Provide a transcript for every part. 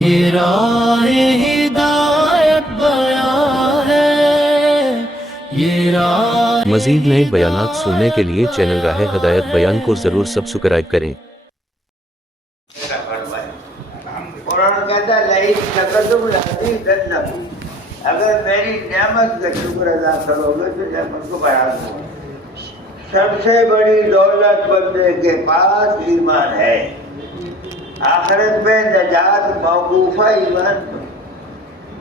یہ راہ ہدایت بیان ہے، یہ راہ۔ مزید نئے بیانات سننے کے لیے چینل راہ ہدایت بیان کو ضرور سبسکرائب کریں۔ قرآن کہتا ہے لئن شکرتم لأزیدنکم، اگر میری نعمت کا شکر ادا کرو گے تو نعمت کو بڑھا دوں گا۔ سب سے بڑی دولت بندے کے پاس ایمان ہے۔ آخرت میں نجات موقوفہ ایمان پر،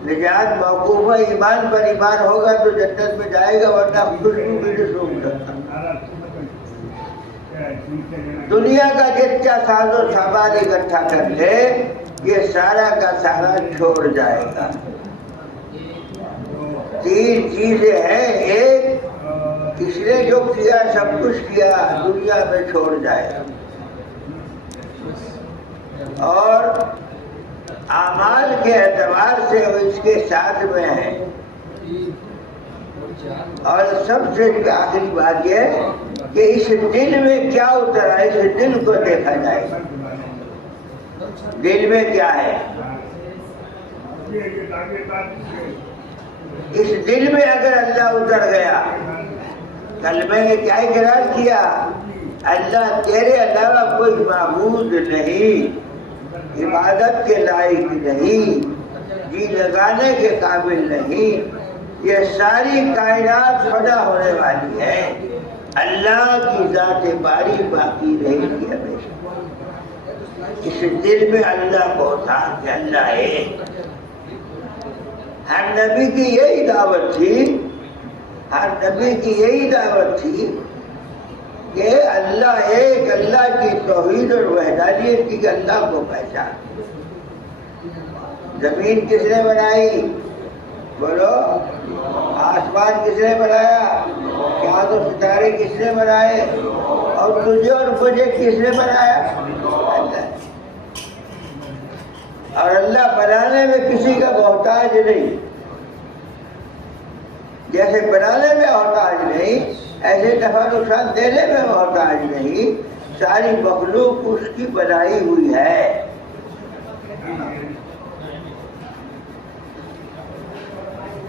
نجات موقوفہ ایمان پر، ایمان ہوگا تو جنت میں جائے گا، ورنہ خوشبو بھی نہیں سونگ سکتا۔ دنیا کا جتنا ساز و سامان اکٹھا کر لے یہ سارا کا سارا چھوڑ جائے گا۔ تین چیزیں ہیں، ایک اس نے جو کیا سب کچھ کیا دنیا میں چھوڑ جائے گا، اور اعمال کے اعتبار سے وہ اس کے ساتھ میں ہے۔ اور سب سے آخری بات یہ ہے کہ اس دل میں کیا اترا ہے، اس دل کو دیکھا جائے گا، دل میں کیا ہے۔ اس دل میں اگر اللہ اتر گیا، کلمے نے کیا اقرار کیا، اللہ تیرے علاوہ کوئی معبود نہیں، عبادت کے لائق نہیں، جی لگانے کے قابل نہیں، یہ ساری کائنات فنا ہونے والی ہے، اللہ کی ذات باری باقی رہے گی ہمیشہ۔ اس دل میں اللہ کو اتار کہ اللہ ایک۔ ہر نبی کی یہی دعوت تھی، ہر نبی کی یہی دعوت تھی کہ اللہ ایک، اللہ کی توحید اور وحدانیت کی، کہ اللہ کو پہچان۔ زمین کس نے بنائی؟ بولو، آسمان کس نے بنایا؟ چاند و ستارے کس نے بنائے؟ اور تجھے اور مجھے کس نے بنایا؟ اللہ۔ اور اللہ بنانے میں کسی کا محتاج نہیں، جیسے بنانے میں محتاج نہیں ایسے نفع نقصان دینے میں محتاج نہیں، ساری مخلوق اس کی بنائی ہوئی ہے۔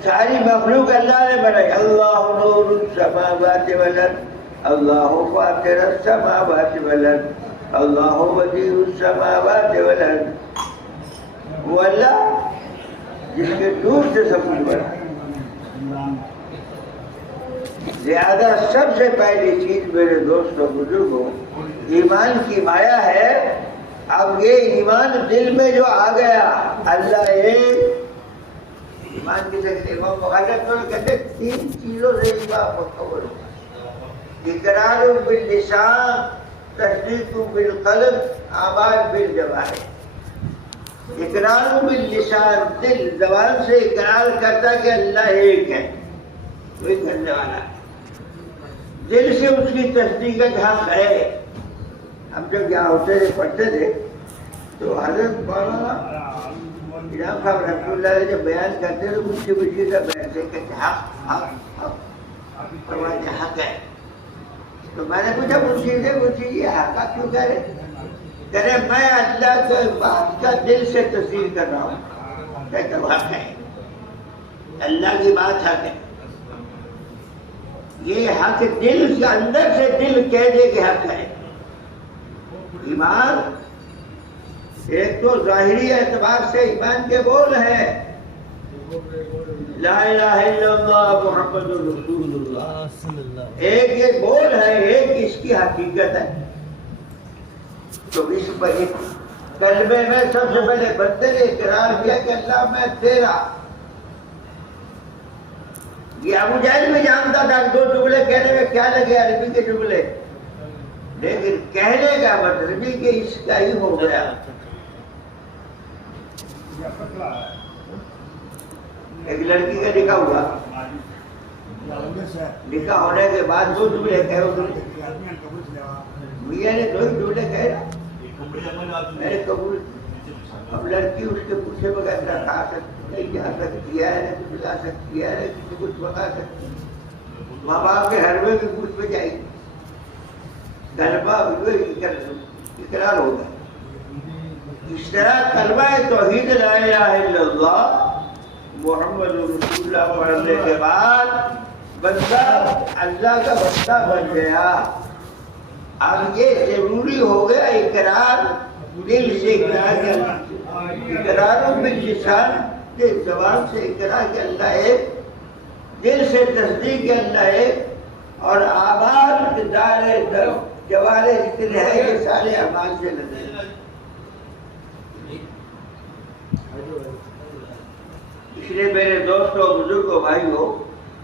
ساری مخلوق اللہ نے بنائی۔ اللہ نور السماوات والارض، اللہ فاطر السماوات والارض، اللہ بدیع السماوات والارض۔ وہ اللہ جس کے نور سے سب کچھ بنا۔ لہذا سب سے پہلی چیز میرے دوستوں بزرگوں، ایمان کی مایا ہے۔ اب یہ ایمان دل میں جو آ گیا، اللہ ایک، ایمان کی جگہ امام بخاری کہتے تین چیزوں سے ایمان مکمل ہوگا: اقرار باللسان، تصدیق بالقلب، اعمال بالجوارح۔ اقرار باللسان، دل زبان سے اقرار کرتا کہ اللہ ایک ہے، وہی کرنے والا ہے۔ دل سے اس کی تصدیق حق ہے۔ ہم جب یہاں ہوتے تھے پڑھتے تھے تو حضرت مولانا امام صاحب رحمۃ اللہ علیہ جب بیان کرتے تو مجھے کا بیٹھتے کہتے حق حق حق، فرمایا حق ہے۔ تو میں نے پوچھا مرشید ہے، مرشید یہ حق کیوں کہہ رہے؟ کہہ رہے میں اللہ کے بات کا دل سے تصدیق کر رہا ہوں، کہتے حق ہے، اللہ کی بات حق ہے۔ یہ حق دل کے اندر سے دل کہہ دے کہ حق ہے۔ ایمان ایک تو ظاہری اعتبار سے ایمان کے بول ہیں، لا الہ الا اللہ محمد رسول اللہ، ایک یہ بول ہے، ایک اس کی حقیقت ہے۔ تو اس پر کلمے میں سب سے پہلے بندے نے اقرار کیا کہ اللہ میں تیرا۔ یہ ابو جہل بھی جانتا تھا کہ دو جملے کہنے میں کیا لگے عربی کے جملے، لیکن کہنے کا مطلب کہ اس کا ہی ہو گیا۔ ایک لڑکی کا نکاح ہوا، نکاح ہونے کے بعد دو جملے کہے، میاں نے دو جملے کہے میں نے قبول۔ اب لڑکی اس کے پوچھے بغیر نہ کھا سکتی، نہیں جا سکتی ہے، نہ کچھ لا سکتی ہے، نہ کسی کچھ بتا سکتی ہے۔ ماں باپ کے گھر میں بھی پوچھ پہ جائے گی، گھر اقرار ہوگا۔ اس طرح کلمہ توحید لا الہ الا اللہ محمد رسول اللہ پڑھنے کے بعد بندہ اللہ کا بندہ بن گیا. اب یہ ضروری ہو گیا اقرار دل سے اقرار کرنا. اقراروں میں لسان کے زبان سے اقرار کہ اللہ ایک، دل سے تصدیق کہ اللہ ایک، اور اعمال جوارے جتنے ہیں یہ سارے اعمال سے لگے. اس لیے میرے دوستوں بزرگوں بھائیوں،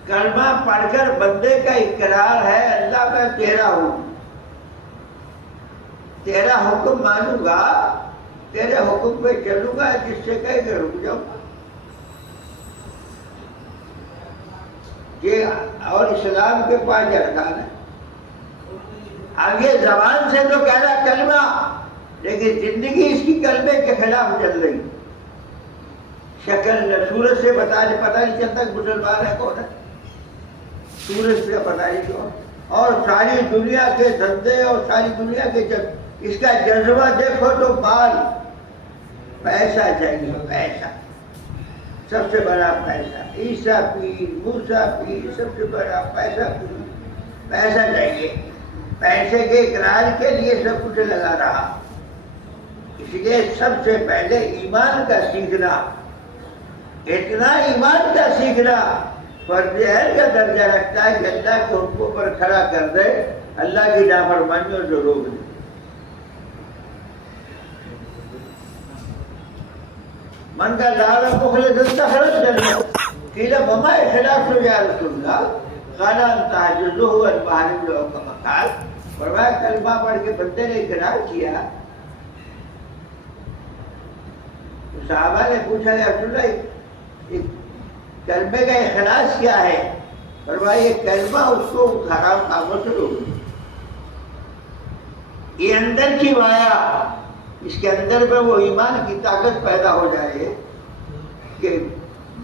کلمہ پڑھ کر بندے کا اقرار ہے اللہ کا تیرا ہوں، تیرا حکم مانوں گا، تیرے حکم پہ چلوں گا، جس سے کہے کہ رک جاؤں گا. یہ اور اسلام کے 5 ارکان ہیں. اب یہ زبان سے تو کہہ رہا کلمہ، لیکن زندگی اس کی کلمے کے خلاف چل رہی. شکل سورج سے پتہ نہیں چلتا کہ مسلمان ہے کون ہے، سورج سے پتہ نہیں کون. اور ساری دنیا کے دھندے اور ساری دنیا کے اس کا جذبہ دیکھو تو مال، پیسہ چاہیے، پیسہ سب سے بڑا پیسہ. عیسیٰ پیر، موسیٰ پیر، سب سے بڑا پیسہ پیر، پیسہ چاہیے. پیسے کے اقرار کے لیے سب کچھ لگا رہا. اس لیے سب سے پہلے ایمان کا سیکھنا، اتنا ایمان کا سیکھنا فرض عین کا درجہ رکھتا ہے کہ اللہ کے حکموں پر کھڑا کر دے، اللہ کی نافرمانیوں سے روک دے. من کا دار مخلص تخرج قیل وما اخلاص یا رسول اللہ قال ان تعجزه عن معرف له كما قال. فرمایا کلمہ پڑھ کے بندے نے اقرار کیا. صحابہ نے پوچھا یا رسول اللہ کلمے کا اخلاص کیا ہے؟ فرمایا یہ کلمہ اس کو حرام کاموں سے روک. یہ اندر کی مایا، اس کے اندر میں وہ ایمان کی طاقت پیدا ہو جائے کہ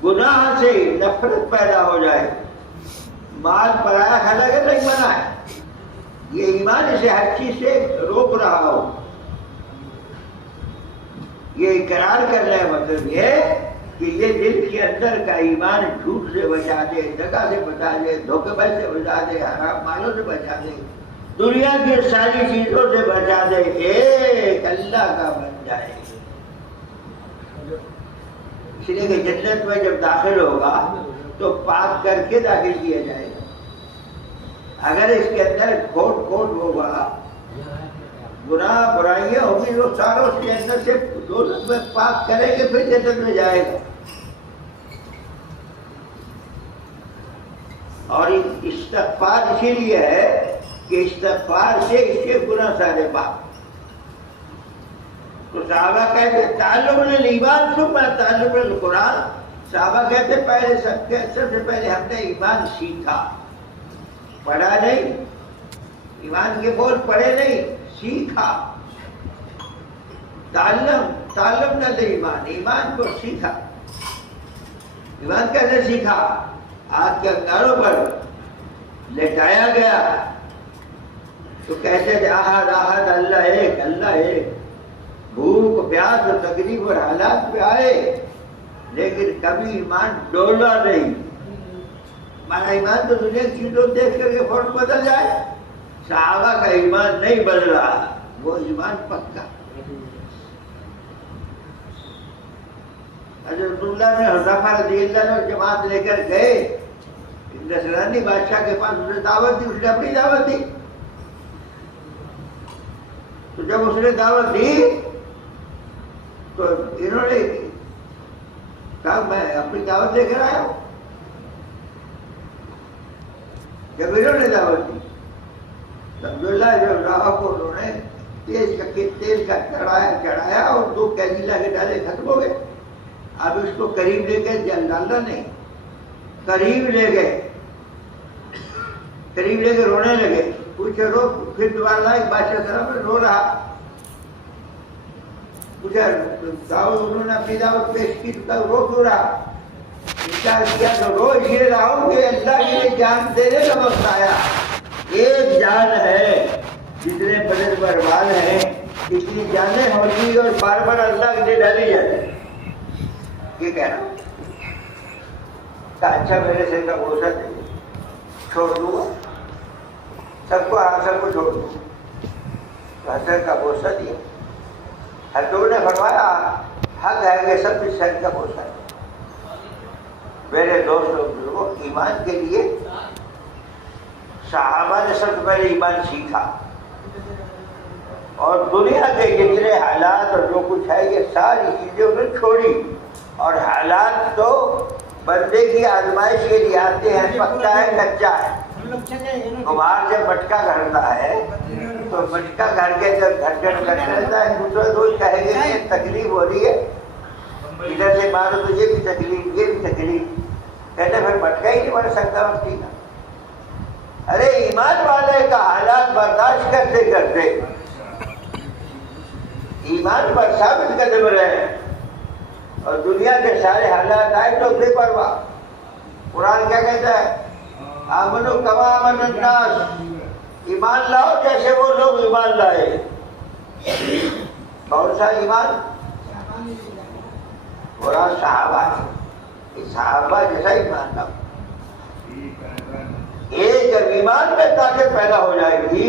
گناہ سے نفرت پیدا ہو جائے. مال پرایا کھانا کے نہیں بنا ہے، یہ ایمان اسے ہر چیز سے روک رہا ہو. یہ اقرار کرنا ہے مطلب یہ کہ یہ دل کے اندر کا ایمان جھوٹ سے بچا دے، دغا سے بچا دے، دھوکے باز سے بچا دے، حرام مالوں سے بچا دے، دنیا کی ساری چیزوں سے بچا دے، ایک اللہ کا بن جائے. اس لیے کہ جنت میں جب داخل ہوگا تو پاک کر کے داخل کیا جائے گا. اگر اس کے اندر کھوٹ ہوگا، گناہ برائیاں ہوگی، وہ ساروں کے اندر سے دولت میں پاک کریں گے پھر جنت میں جائے گا. اور استغفار اسی لیے ہے کہ استغفار سے اس کے گناہ سارے پاک. تو صحابہ کہتے تعلم الایمان ثم تعلم القرآن. صحابہ کہتے پہلے سب سے پہلے ہم نے ایمان سیکھا، پڑھا نہیں. ایمان کے بول پڑھے نہیں، سیکھا. تعلم نہ ایمان، ایمان کو سیکھا. ایمان کیسے سیکھا؟ آگ کے انگاروں پر لٹایا گیا تو کہتے تھے احد احد اللہ ایک، اللہ ایک. بھوک پیاس اور تکلیف اور حالات پہ آئے لیکن کبھی ایمان ڈولا نہیں. ہمارا ایمان تو دنیا کی چیزوں دیکھ کر کے فوراً بدل جائے. صحابہ کا ایمان نہیں بدل رہا، وہ ایمان پکا. حضرت اللہ نے حذیفہ رضی اللہ عنہ جماعت لے کر گئے نصرانی بادشاہ کے پاس. اسے دعوت دی، اس نے اپنی دعوت دی. تو جب اس نے دعوت دی تو انہوں نے کہا میں اپنی دعوت لے کر آیا ہوں. جب انہوں نے دعوت دی عبداللہ جو راہ کو انہوں نے تیل کا چڑھایا اور 2 کیجی لا کے ڈالے، ختم ہو گئے. اب اس کو قریب لے کے جل ڈالنا نہیں، قریب لے گئے، قریب لے کے رونے لگے. پوچھے رو، پھر دوبارہ لائے بادشاہ صاحب رو رہا. پوچھا دعوت، انہوں نے اپنی دعوت پیش کی تو رو کیوں رہا؟ انکار کیا تو رو اس لیے رہا ہوں کہ اللہ کے لیے جان دینے کا وقت آیا. ایک جان ہے، جتنے بدن برباد ہیں اتنی جانیں ہوتی اور بار بار اللہ کے لیے ڈالی جاتی. یہ کہنا کہ اچھا میرے سے کا گوشہ دے چھوڑ دوں گا, سب کو چھوڑ دوں. حسن کا گوشہ دیا. حضور نے فرمایا حق ہے کہ سب اس شہر کا گوشہ ہے. میرے دوست لوگوں, ایمان کے لیے صحابہ نے سب سے پہلے ایمان سیکھا, اور دنیا کے جتنے حالات اور جو کچھ ہے یہ ساری چیزیں انہوں نے چھوڑی. اور حالات تو بندے کی آزمائش کے لیے آتے ہیں, پکا ہے کچا ہے. کمار جب مٹکا گھڑتا ہے تو مٹکا گھڑ کے جب گھٹن کرتا رہتا ہے, دوسرے دوست کہیں گے کہ تکلیف ہو رہی ہے, ادھر سے مارو تو یہ بھی تکلیف, یہ بھی تکلیف, کہتے پھر مٹکا ہی نہیں بن سکتا مٹی کا. ارے ایمان والے کا حالات برداشت کرتے کرتے ایمان پر ثابت قدم رہے, اور دنیا کے سارے حالات آئے تو بے پرواہ. قرآن کیا کہتا ہے؟ آمنو کما آمن الناس, ایمان لاؤ جیسے وہ لوگ ایمان لائے. کون سا ایمان؟ قرآن صحابہ, صحابہ جیسا ایمان لاؤ. یہ جب ایمان میں طاقت پیدا ہو جائے گی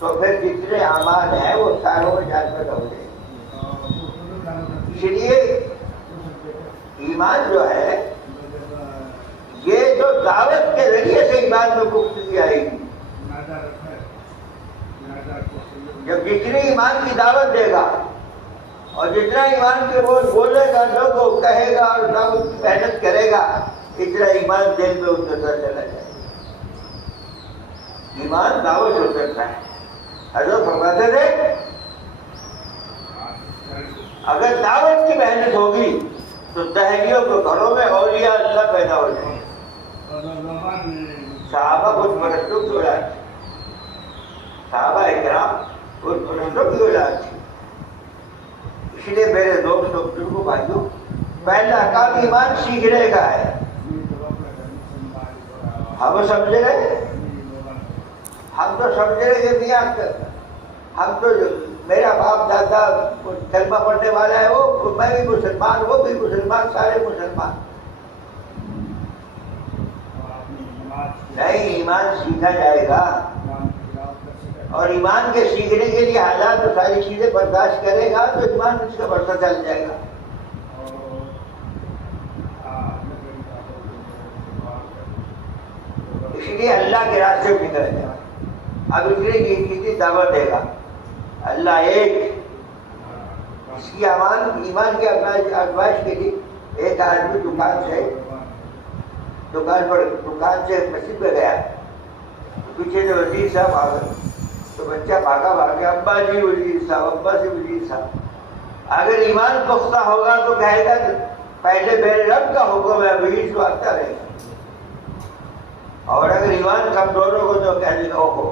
تو پھر جتنے اعمال ہیں وہ ساروں میں جان پیدا ہو جائے گی. اس لیے ایمان جو ہے یہ جو دعوت کے ذریعے سے ایمان میں پختگی آئے گی. جب جتنی ایمان کی دعوت دے گا اور جتنا ایمان کے بول بولے گا, لوگوں کو کہے گا اور دعوت کی محنت کرے گا, اتنا ایمان دل میں اترتا چلا جائے گا. ایمان دعوت سے اترتا ہے. حضرت فرماتے تھے اگر دعوت کی محنت ہوگی تو دہلیوں کے گھروں میں اولیاء اللہ پیدا ہو جائیں گے. صحابہ کچھ پرستوں کی اولاد تھی, صحابہ اکرام کچھ پرستوں کی اولاد تھی. اس لیے میرے دوست بزرگوں بھائیوں, پہلا کام ایمان سیکھنے کا ہے. ہم سمجھ رہے, ہم تو سمجھ رہے کہ میاں ہم تو میرا باپ دادا کلمہ پڑھنے والا ہے, وہ میں بھی مسلمان, وہ بھی مسلمان, سارے مسلمان. نہیں, ایمان سیکھا جائے گا, اور ایمان کے سیکھنے کے لیے حالات اور ساری چیزیں برداشت کرے گا تو ایمان اس کا بڑھتا چل جائے گا. اس لیے اللہ کے راستے میں نکل جائے. اب اتنے کی دعوت دے گا اللہ ایک. اس کی ایمان کی آزمائش کے لیے ایک آدمی دکان سے مسجد میں گیا, پیچھے سے وزیر صاحب آ گئے تو بچہ بھاگا ابا جی وزیر صاحب, ابا سے وزیر صاحب. اگر ایمان پختہ ہوگا تو کہے گا پہلے میرے رب کا حکم ہے, وزیر کو آتا رہے گا. اور اگر ایمان کمزور ہوگا تو کہہ دے گا اوہو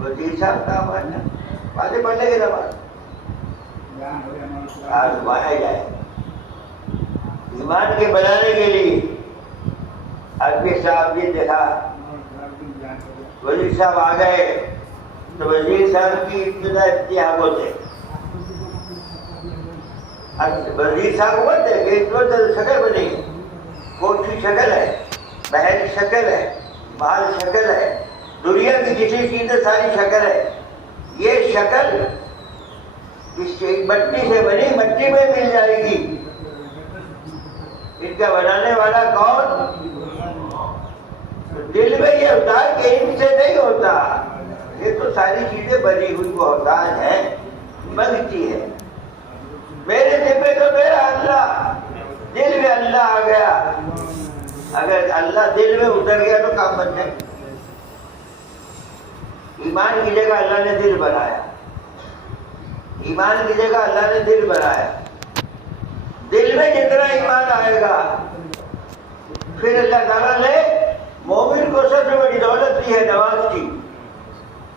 وزیر صاحب کا ماننا, باتیں پڑھنے کی نماز آزمایا جائے. ایمان کے بنانے کے لیے آدمی صاحب یہ دیکھا, وزیر صاحب آ گئے تو وزیر صاحب کی ابتدا اتحاب ہوتے. وزیر صاحب کو بولتے کہ اس وقت شکل بنی, کوٹھی شکل ہے, بہن شکل ہے, مال شکل ہے, دنیا کی جتنی چیزیں ساری شکل ہے. یہ شکل اس مٹی سے بنی, مٹی میں مل جائے گی. ان کا بنانے والا کون؟ دل میں یہ ہوتا ہے کہ ان سے نہیں ہوتا, یہ تو ساری چیزیں بنی ہوئی محتاج ہیں, منگتی ہے. میرے دل میں تو میرا اللہ, دل میں اللہ آ گیا. اگر اللہ دل میں اتر گیا تو کام بن جائے. ایمان کی جگہ اللہ نے دل بنایا, ایمان کی جگہ اللہ نے دل بنایا. دل میں جتنا ایمان آئے گا پھر اللہ تعالیٰ نے مومن کو سب سے بڑی دولت دی ہے, نماز کی.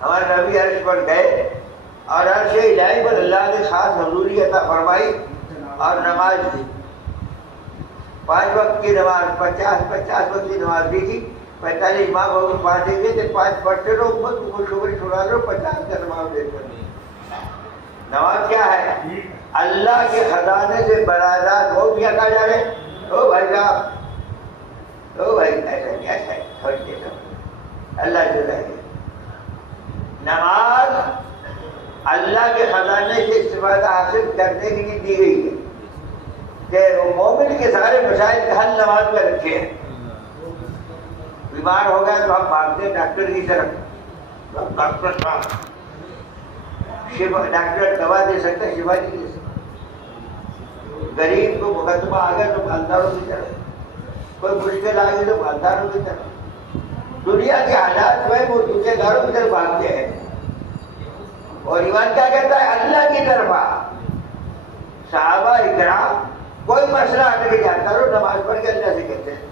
ہمارے نبی عرش پر گئے اور عرش الہی پر اللہ نے خاص حضوری عطا فرمائی اور نماز دی. 5 وقت کی نماز, 50 وقت کی نماز دی تھی. 45 ماہ بہت 5 دیں گے تو 5 پڑھتے رہو, امت کو خوشخبری سنا لو, 50 کا نماز دیتے رہو. نماز کیا ہے؟ اللہ کے خزانے سے براہ راست ہو کیا کہا جا رہے او بھائی صاحب، او بھائی ایسا نہیں، ایسا چھوڑ کے اللہ جو رہے گی۔ نماز اللہ کے خزانے سے استفادہ حاصل کرنے کے لیے دی گئی ہے کہ وہ مومن کے سارے مسائل کا حل نماز میں رکھے ہیں۔ بیمار ہو گیا تو ہم بھاگتے ہیں ڈاکٹر کی طرف، ڈاکٹر صاحب شفا، ڈاکٹر دوا دے سکتا ہے، شفا نہیں دے سکتا۔ غریب کو مقدمہ آ گیا تو مالداروں کی طرف، کوئی مشکل آ گئی تو مالداروں کی طرف۔ دنیا کے حالات جو ہے وہ دوسرے داروں کی طرف بھاگتے ہیں، اور ایمان کیا کہتا ہے؟ اللہ کی طرف۔ صحابہ اکرام کوئی مسئلہ آنے کے جانتا رہو، نماز پڑھ کے اللہ سے کہتے ہیں۔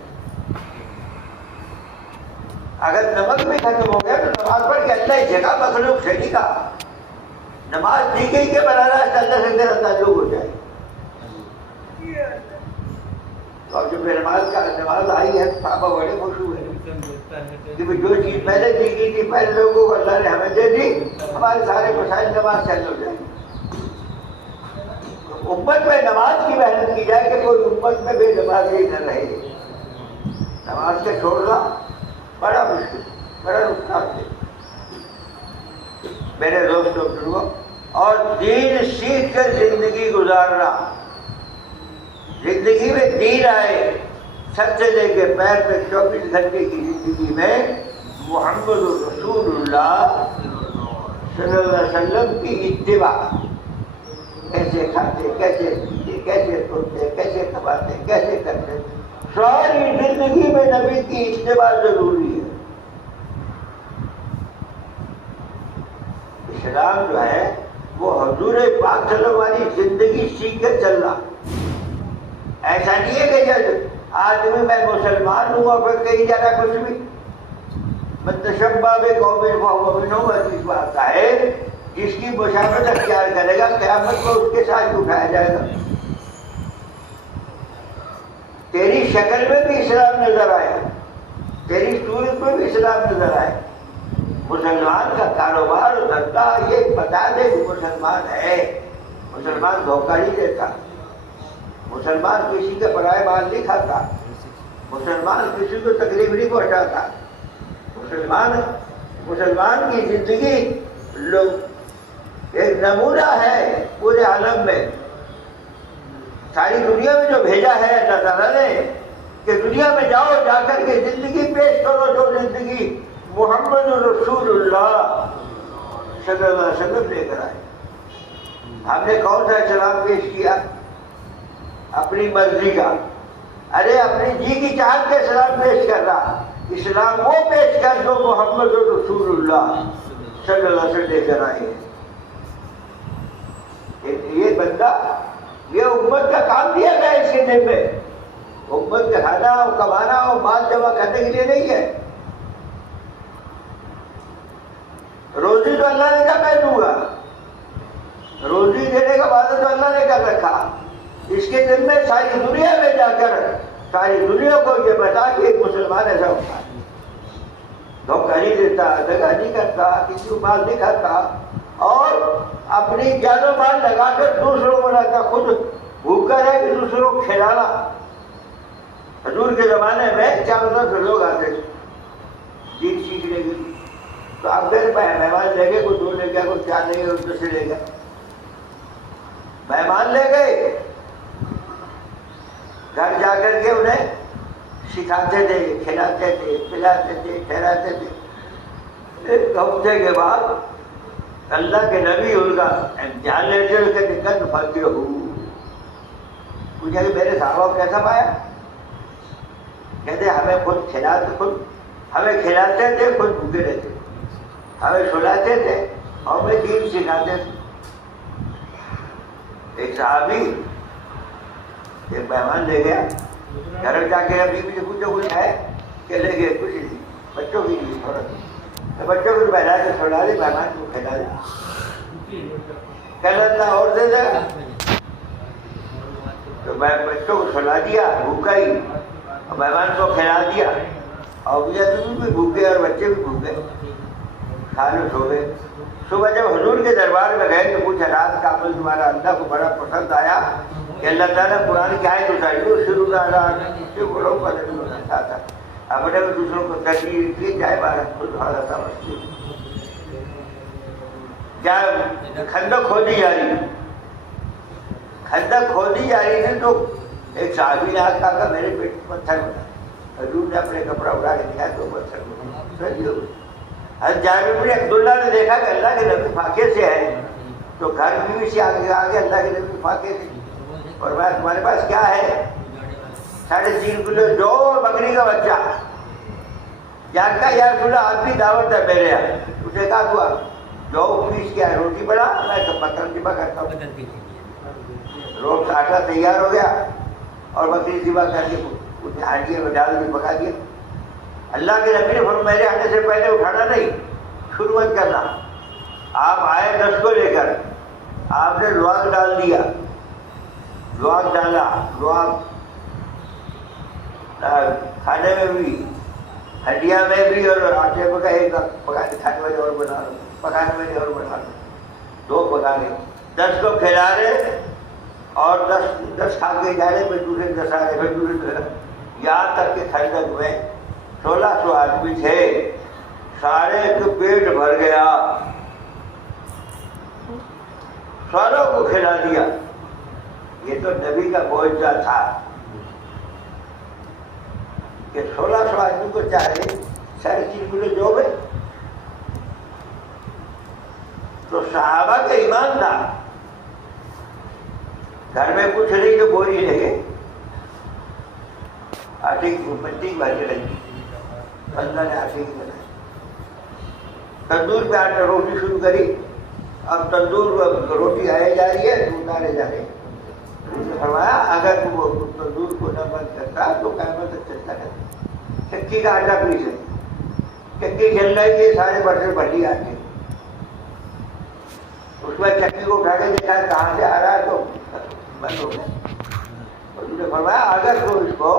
اگر نمک بھی ختم ہو گیا تو نماز پڑھ کے اللہ ہی جگہ مخلوق سے نہیں کہا، نماز دی گئی کہ براہ راست اللہ سے تیرا تعلق ہو جائے۔ تو اب جو نماز آئی ہے صحابہ بڑے خوش ہوئے کہ جو چیز پہلے دی گئی تھی پہلے لوگوں کو اللہ نے ہمیں دے دی، ہمارے سارے مسائل نماز سے حل ہو جائیں۔ امت میں نماز کی محنت کی جائے کہ کوئی امت میں بے نماز ہی نہ رہے۔ نماز سے چھوڑنا بڑا مشکل، بڑا نقصان ہے میرے دوستوں بزرگوں۔ اور دین سیکھ کر زندگی گزارنا، زندگی میں دین آئے، سر سے لے کے پیر تک 24 گھنٹے کی زندگی میں محمد رسول اللہ صلی اللہ علیہ وسلم کی اتباع، کیسے کھاتے، کیسے پیتے، کیسے سوتے، کیسے کماتے، کیسے کرتے، ساری زندگی میں نبی کی اتباع ضروری ہے۔ اسلام جو ہے وہ حضور پاک صلی اللہ علیہ وسلم والی زندگی سیکھ کر چلنا۔ ایسا نہیں ہے کہ جب آدمی میں مسلمان ہوں اور پھر کہیں جانا کچھ بھی من تشبہ بقوم فہو منہم، حدیث میں آتا ہے جس کی مشابہت اختیار کرے گا قیامت کو اس کے ساتھ اٹھایا جائے گا۔ تیری شکل میں بھی اسلام نظر آئے، تیری صورت میں بھی اسلام نظر آئے۔ مسلمان کا کاروبار اور دھندا یہ بتا دے کہ مسلمان ہے، مسلمان دھوکہ نہیں دیتا، مسلمان کسی کے برائے مال نہیں کھاتا، مسلمان کسی کو تکلیف نہیں پہنچاتا، مسلمان کی زندگی ایک نمونہ ہے پورے عالم میں۔ ساری دنیا میں جو بھیجا ہے اللہ تعالیٰ نے کہ دنیا میں جاؤ، جا کر کے زندگی پیش کرو، جو زندگی محمد رسول اللہ صلی اللہ علیہ وسلم لے کر آئے۔ ہم نے کون سا اسلام پیش کیا؟ اپنی مرضی کا، ارے اپنی جی کی چاہت کا اسلام پیش کر رہا۔ اسلام وہ پیش کر جو محمد رسول اللہ صلی اللہ علیہ وسلم لے کر آئے۔ یہ بندہ، یہ امت کا کام دیا گیا اس کے دل میں، امت کا کھانا اور کمانا اور مال جمع کرنے کے لیے نہیں ہے۔ روزی تو اللہ نے کہا میں دوں گا، روزی دینے کا وعدہ تو اللہ نے کر رکھا۔ اس کے دل میں ساری دنیا میں جا کر ساری دنیا کو یہ بتا کہ ایک مسلمان ایسا ہوتا ہے، دھوکہ نہیں دیتا، دغا نہیں کرتا، کسی کو مال نہیں کھاتا، اور اپنی جان و مال لگا کر دوسروں کو رہتا، خود بھوکا رہے کہ دوسروں کو کھلانا۔ حضور کے زمانے میں 400 لوگ آتے تھے دین سیکھنے کے لیے، تو آپ میرے مہمان لے گئے، کوئی 2 لے گیا، کوئی 4 لے گئے، کوئی 10 لے گیا، مہمان لے گئے، گھر جا کر کے انہیں سکھاتے تھے، کھلاتے تھے، پلاتے تھے، ٹھہراتے تھے۔ ایک ہفتے کے بعد اللہ کے نبی ان کا امتحان لیتے ہوئے کہتے کل فقیر ہوں، پوچھا کہ میرے صحابہ کو کیسا پایا؟ کہتے ہمیں خود ہمیں کھلاتے تھے، خود بھوکے رہتے، ہمیں سلاتے تھے اور ہمیں دین سکھاتے تھے۔ ایک صحابی ایک مہمان لے گیا، گھر جا کے ابھی بھی پوچھو کچھ ہے کہ لے گئے؟ کچھ نہیں، بچوں کی نہیں، تھوڑا تو بچوں کو بہلا کے چھوڑا دے، مہمان کو کھلا دے، کل اللہ اور دے دے گا۔ تو میں بچوں کو کھلا دیا بھوکا ہی، اور مہمان کو کھلا دیا، اور مجھے تم بھی بھوکے اور بچے بھی بھوکے۔ خالص ہو گئے. صبح جب حضور کے دربار میں گئے تو پوچھا رات کا عمل تمہارا اللہ کو بڑا پسند آیا کہ اللہ تعالیٰ قرآن کی آیت اتاری شروع تھا اپنے میں دوسروں کو تقریر کی جائے بارہ خود حالت سمجھتی. کیا کھندق کھودی جا رہی کھندق کھودی جا رہی تھی تو ایک صحابی نے آج کہا میرے پیٹ میں پتھر بنا. حضور نے اپنے کپڑا اڑا کے دکھایا تو پتھر بنا. حضرت جابر بن عبداللہ نے دیکھا کہ اللہ کے نبی فاقے سے ہے تو گھر بیوی سے آگے اللہ کے نبی فاقے سے. اور میں تمہارے پاس کیا ہے؟ 3.5 کلو جو بکری کا بچہ. جان کا یا رسول اللہ آپ کی دعوت ہے میرے یہاں. اسے کہا ہوا جو پیس کیا روٹی بنا میں تو پتھر ذبح کرتا ہوں. روٹ کا آٹا تیار ہو گیا اور بکری ذبح کر کے اس ہانڈیے میں ڈال کے پکا دیا. اللہ کے نبی نے فرمایا میرے آنے سے پہلے اٹھانا نہیں، شروع مت کرنا. آپ آئے 10 کو لے کر، آپ نے لواگ ڈال دیا، لواگ ڈالا، لواگ کھانے میں بھی، ہڈیاں میں بھی، اور آٹے پکا ایک پکانے کھانے والے اور بنا لو، پکانے والے اور بنا لو، 2 پکانے. 10 کو کھلا رہے اور 10 کھا کے جا رہے، پھر دوسرے 10 آ رہے، پھر دوسرے 10. یہاں تک کہ کھندق میں 1600 آدمی تھے، سارے کو پیٹ بھر گیا، ساروں کو کھلا دیا. یہ تو نبی کا معجزہ تھا کہ 1600 آدمی کو چاہے 3.5 کلو جو ہے. تو صحابہ کا ایمان تھا. گھر میں کچھ نہیں تو بوری لے گئے آٹے کی مٹی کی بھاجی لگی. اللہ نے آٹے کی بنائی. تندور پہ آٹا روٹی شروع کری. اب تندور روٹی آئے جا رہی ہے تو اتارے جا رہے ہیں. فرمایا اگر وہ تندور کو نہ بند کرتا تو قیامت تک چلتا رہتا. چکی کا آٹا پیس ہے، چکی چل رہی ہے، سارے برتن بھلی آتے. اس میں چکی کو اٹھا کے دیکھا کہاں سے آ رہا ہے تو بند ہو گیا. اس نے فرمایا اگر تو اس کو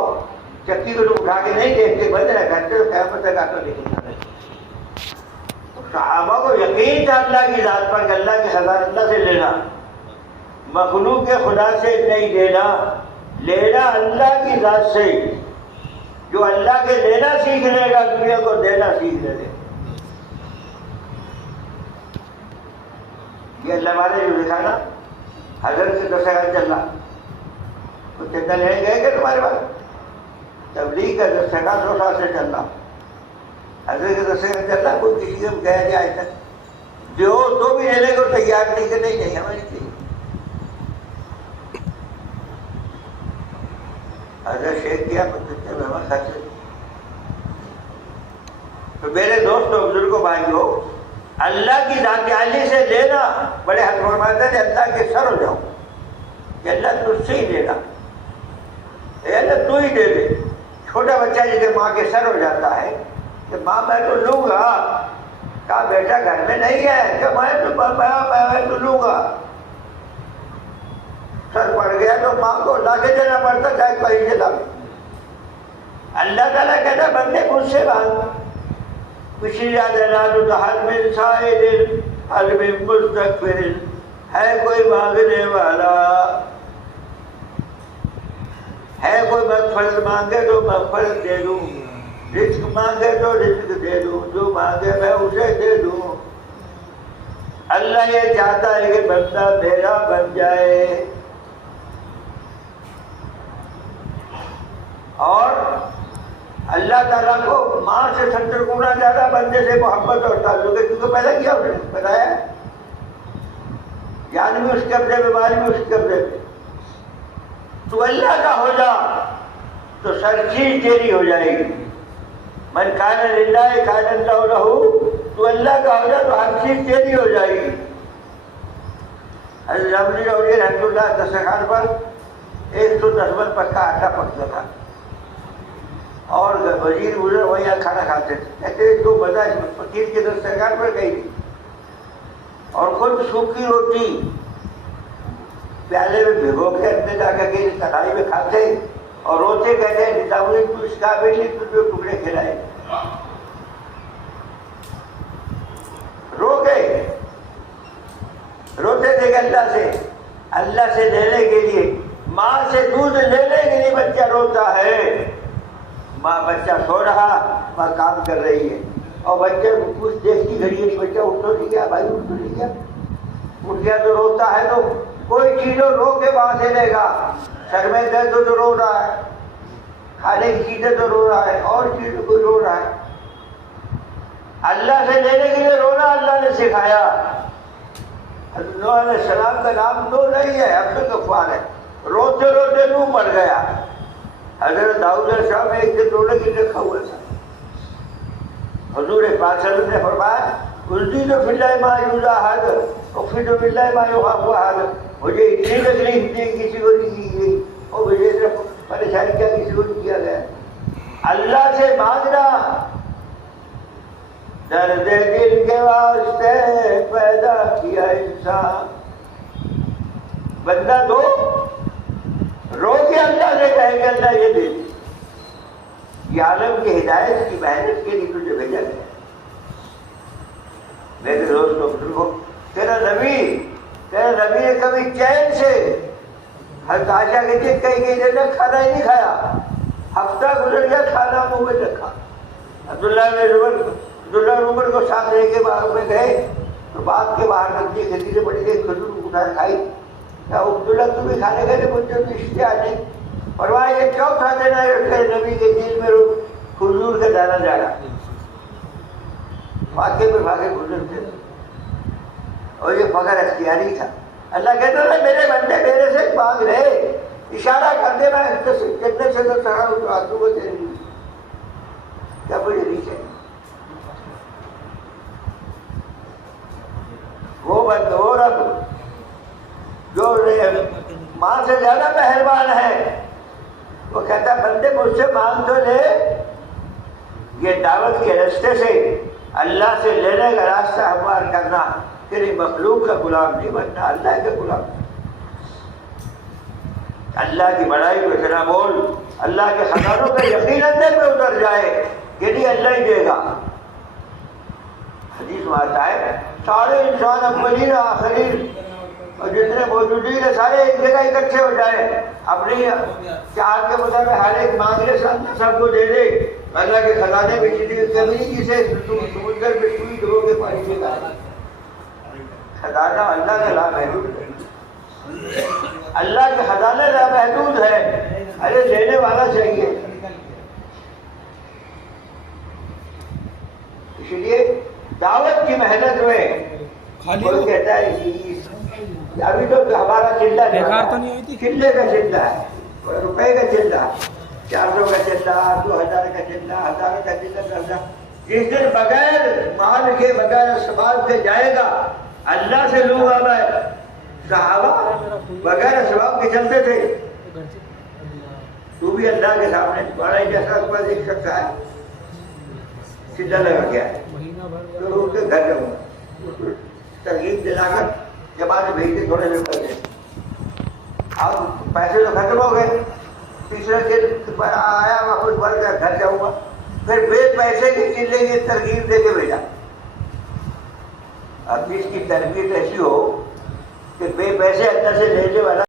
چکی کو اٹھا کے نہیں دیکھتے بند نہ کرتے تو قیامت تک آٹا لے کے جانا. صحابہ کو یقین تھا اللہ کی ذات پر کہ اللہ کے خزانہ اللہ سے لینا، مخلوق کے خدا سے نہیں لینا، لینا اللہ کی ذات سے. جو اللہ کے لینا سیکھ لے گا دنیا کو دینا سیکھ لے گا. یہ اللہ والے جو دکھانا حضرت سے 10,000 چل رہا تو چندہ لینے گئے کہ تمہارے پاس؟ تبلیغ کا 10,000 2 سال سے چل رہا. حضرت کے 10,000 چل رہا. کوئی کسی کو کہہ دیا آج تک جو تو بھی لینے کو تیار نہیں کہ نہیں ہمیں نہیں چاہیے. حضرت شیخ کیا مہمان خرچ. تو میرے دوستوں بزرگوں بھائیوں، اللہ کی ذات عالی سے لینا بڑے حق فرماتے ہیں اللہ کے سر ہو جاؤ کہ اللہ تجھ سے ہی لینا، اے اللہ تو ہی دے دے. چھوٹا بچہ جسے ماں کے سر ہو جاتا ہے کہ ماں میں تو لوں گا. کہا بیٹا گھر میں نہیں ہے کہ میں تو لوں گا. سر پڑ گیا تو ماں کو لا کے دینا پڑتا چاہے کہیں سے لا. اللہ تعالیٰ کہتا بندے مجھ سے مانگ. پچھلی حل میں سائل حل میں مستغفر، ہے کوئی مانگنے والا، ہے کوئی مغفرت مانگے تو مغفرت دے دوں، رزق مانگے تو رزق دے دوں، جو مانگے میں اسے دے دوں. اللہ یہ چاہتا ہے کہ بندہ میرا بن جائے. اور اللہ تعالیٰ کو ماں سے 70 گنا زیادہ بندے سے محبت اور تعلق ہے، کیونکہ پیدا کیا اس نے بتایا جان بھی اس قبضے میں، مال بھی اس قبضے میں. تو اللہ کا ہو جا تو سر چیز تیری ہو جائے گی. من کان للہ کان اللہ لہ، تو اللہ کا ہو جا تو ہر چیز تیری ہو جائے گی. حضرت رمضی رضی رحمۃ اللہ دسترخوان پر 110 من پکا آٹا پکتا تھا اور وزیر بزرگ وہی کھانا کھاتے تھے. کہتے تو بتا فقیر کے دسترخوان پر کہیں نہیں. اور خود سوکھی روٹی پیالے میں بھگو کے اپنے جا کر کے کڑھائی میں کھاتے اور روتے کہتے ہیں نظام الدین تو اس قابل نہیں تجھے ٹکڑے کھلائے. روتے تھے اللہ سے لینے کے لیے، ماں سے دودھ لینے کے لیے بچہ روتا ہے، ماں بچہ سو رہا، ماں کام کر رہی ہے، اور بچے کچھ دیکھتی گھڑی نہیں، بچہ اٹھ تو نہیں گیا بھائی، اٹھ تو نہیں گیا، اٹھ گیا تو روتا ہے، تو کوئی چیزوں رو کے وہاں سے لے گا، سر میں درد تو رو رہا ہے، کھانے کی چیزیں تو رو رہا ہے، اور چیزوں کو رو رہا ہے۔ اللہ سے لینے کے لیے رونا اللہ نے سکھایا۔ حضرت نوح علیہ السلام کا نام نوح نہیں ہے، عبد الغفار ہے، روتے روتے نوح مر گیا۔ حضرت داؤد علیہ السلام ایک دن رونے کے لیے رکھا ہوا تھا، حضور پاک صلی اللہ علیہ وسلم نے فرمایا اُلزِمَ فِي اللَّهِ مَا يُؤْذَى أَحَدٌ وَأُخْفِضُ بِاللَّهِ مَا يُخَافُ أَحَدٌ۔ مجھے اتنی تکلیف دی کسی کو نہیں کی گئی، اور مجھے پریشانی کیا کسی کو نہیں کیا گیا۔ اللہ سے مانگنا، درد دل کے واسطے پیدا کیا انسان، بندہ دو رو کے اللہ سے کہے کہ اللہ یہ دے، یہ عالم کی ہدایت کی محنت کے لیے تجھے بھیجا گیا۔ میرے دوستوں بزرگوں، تیرا نبی نے کبھی چین سے، حضرت عائشہ کہتی ہے کئی کئی دن تک کھانا ہی نہیں کھایا، ہفتہ گزر گیا کھانا منہ میں رکھا۔ عبداللہ بن عمر کو ساتھ لے کے باغ میں گئے تو باغ کے باہر رکھ دی، کھجور سے بڑی گئی، کھجور اٹھا کھائی۔ عبداللہ تم بھی کھانے گئے تھے، مجھے تو اشتہا نہیں، فرمایا یہ کیوں کھا دینا ہے؟ نبی کے دل میں کھجور کا دانا جا رہا، فاقے پہ فاقے کھجور تھے، اور یہ فخر اختیاری تھا۔ اللہ کہتا ہے میرے بندے میرے سے مانگ رہے، اشارہ کر دے، میں جنت سے تو چڑھا ہوں تو آدھوں کو تیرے لیے کیا مجھے نہیں چاہیے۔ وہ رب جو ماں سے زیادہ مہربان ہے، وہ کہتا بندے مجھ سے مانگ تو لے، یہ دعوت کے راستے سے اللہ سے لینے کا راستہ ہموار کرنا، تیری مخلوق کا غلام نہیں بننا، اللہ کا غلام۔ اللہ کی بڑائی کو اتنا بول، اللہ کے خزانوں کا یقین اندر میں اتر جائے کہ نہیں اللہ ہی دے گا۔ حدیث میں آتا ہے سارے انسان اولین آخرین اور جتنے موجودین ہیں سارے ایک جگہ اکٹھے ہو جائیں، اپنی چاہت کے مطابق ہر ایک مانگنے سب کو دے دے، اللہ کے خزانے میں کسی کمی جسے سمندر میں سوئی ڈبو کے پانی سے گا۔ خزانہ اللہ کا لامحدود ہے، اللہ کے خزانے لامحدود ہے، ارے لینے والا چاہیے۔ اس لیے دعوت کی محنت میں کوئی کہتا ہے ابھی تو ہمارا چلہ چلے کا چلہ ہے، روپے کا چلہ، 400 کا چلہ، 2000 کا چلہ، 1000 کا چلہ۔ جس دن بغیر مال کے بغیر اسباب کے جائے گا اللہ سے لوں گا میں۔ صحابہ بغیر اسباب کے چلتے تھے، تو بھی اللہ کے سامنے بڑا ہی جیسا اوپر دیکھ سکتا ہے، چلہ لگا گیا ہے تو اس کے گھر جاؤں گا، ترغیب دلا کر جماعت بھیجتے تھوڑے دیر پہلے۔ اب پیسے تو ختم ہو گئے، تیسرے دن آیا میں خود بھر کر گھر جاؤں گا، پھر بے پیسے کی چلے کی ترغیب دے کے بھیجا۔ اب جس کی ترغیب ایسی ہو کہ بے پیسے اللہ سے لینے والا